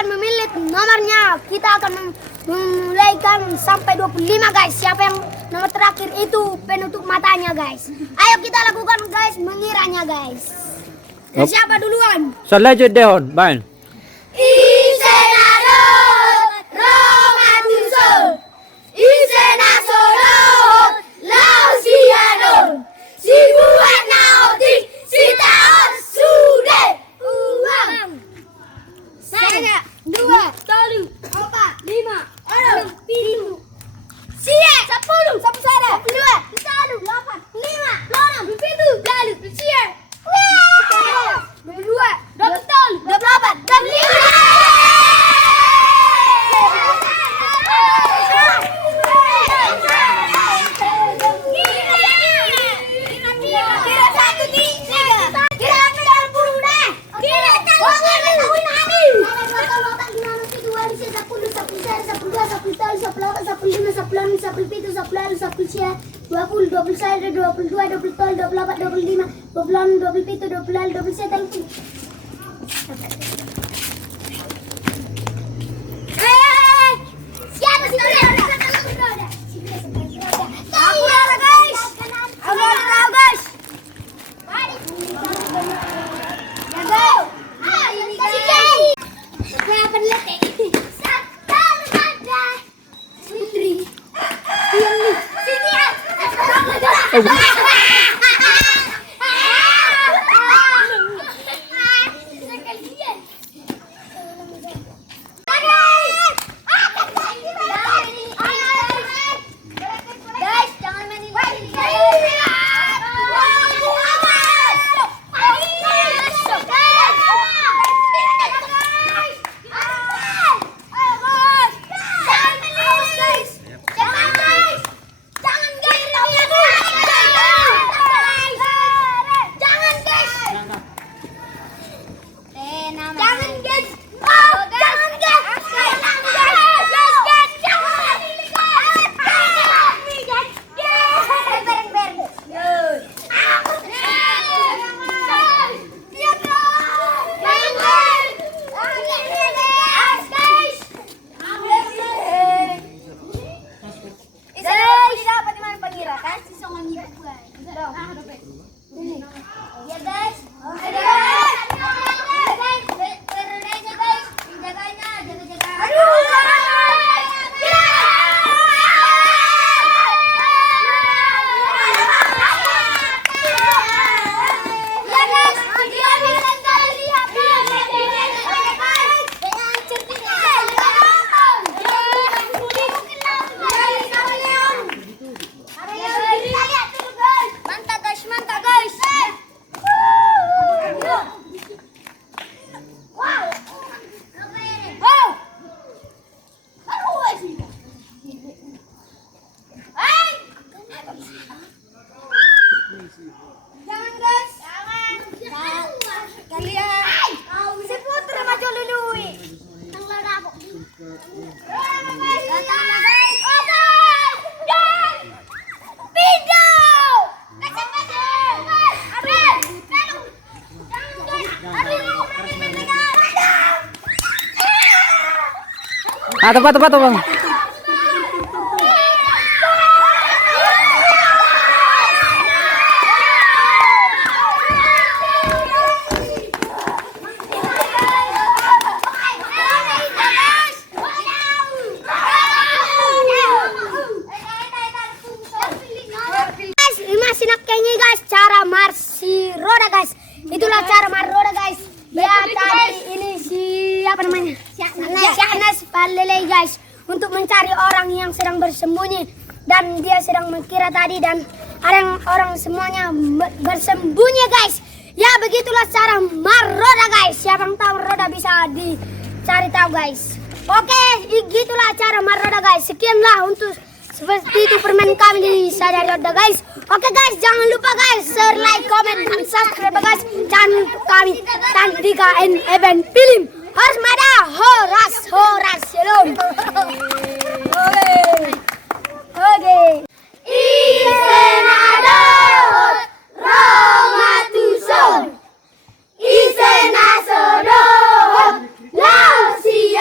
akan memilih nomornya. Kita akan memulaikan sampai 25 guys. Siapa yang nomor terakhir itu penutup matanya guys. Ayo kita lakukan guys, mengiranya guys. Dan siapa duluan? Selanjut dehon, main. Isenador Romatuso, Isenasodor Lausiador, Sibuat Naoti, Sitaon Sude, Uang. Saya 2, 3, 4, 5, 6, 7, 10, 11, 12, 13, 8, 5, 6, 7, lalu sia. Dua, 28, Ah, tepat. Guys, cara marsi roda guys. Itulah cara marsi roda guys. Ya tadi ini siapa namanya? Syahnas Palele guys, untuk mencari orang yang sedang bersembunyi dan dia sedang mengira tadi dan orang semuanya bersembunyi guys. Ya begitulah cara marroda guys. Siapa yang tahu roda bisa dicari tahu guys. Oke, gitulah cara marroda guys. Sekianlah untuk seperti itu permainan kami di Sadar Roda guys. Oke guys, jangan lupa guys share, like, comment, dan subscribe guys. Channel kami Tandika Event Film. Harus ada horas shalom. Oke. Isenador Romatuson, Isenasodor Lausia.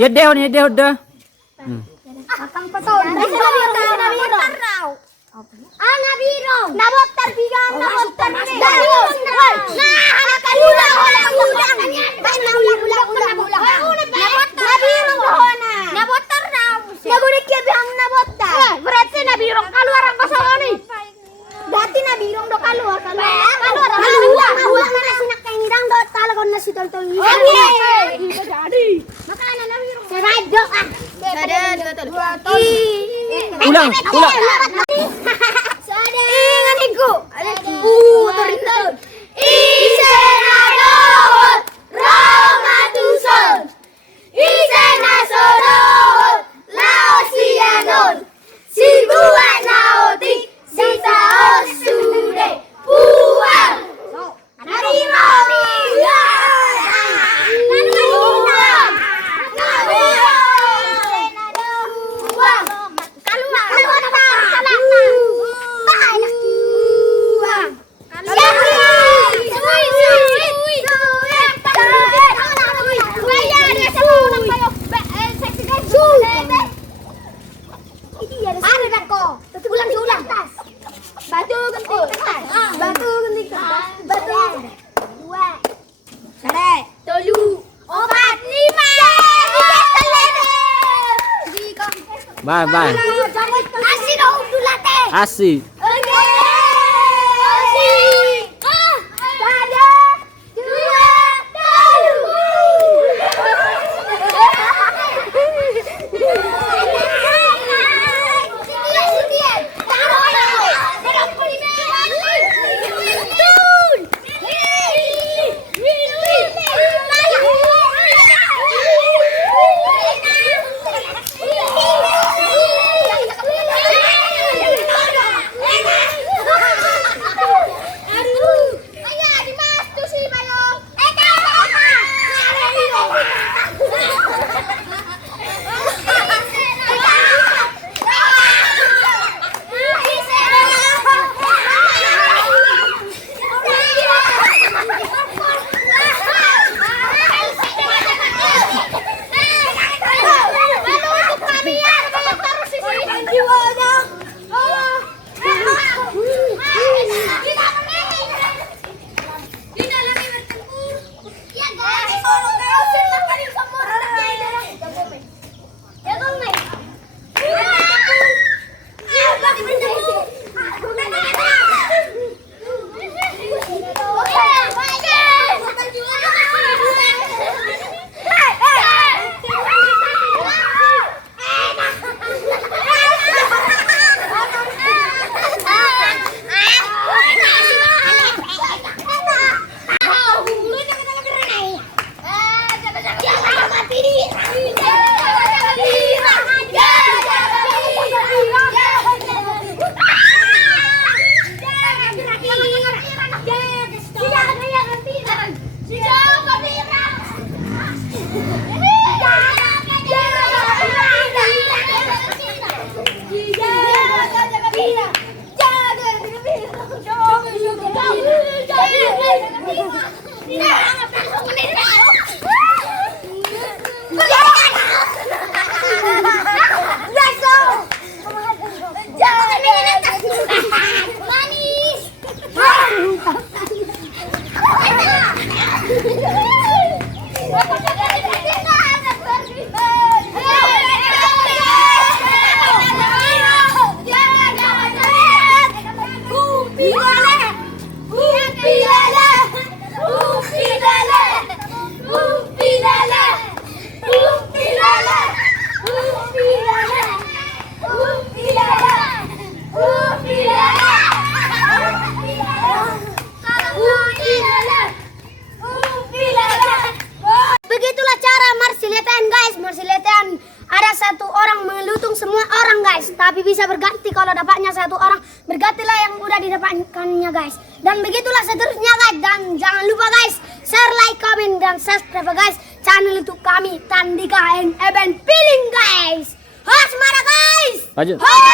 Ya deh, udah. Berarti nabirong keluar ang pasangan nih. Berarti nabirong do keluar. Mana sinak kayak ngidang do talagon na si toltol. Jadi. Makanya nabirong. Serado ah. Ulang. Ingat iku. Motor Isenadot Romatuson Isenasodot Laosianon Sibuan naotik Sita osude Puang Nabiro Bye. Asik. Tapi bisa berganti kalau dapatnya satu orang, bergantilah yang udah didapatkannya guys. Dan begitulah seterusnya guys. Dan jangan lupa guys, share, like, comment, dan subscribe guys channel YouTube kami Tandika and Eben Feeling guys. Semangat guys. Lanjut. Ho!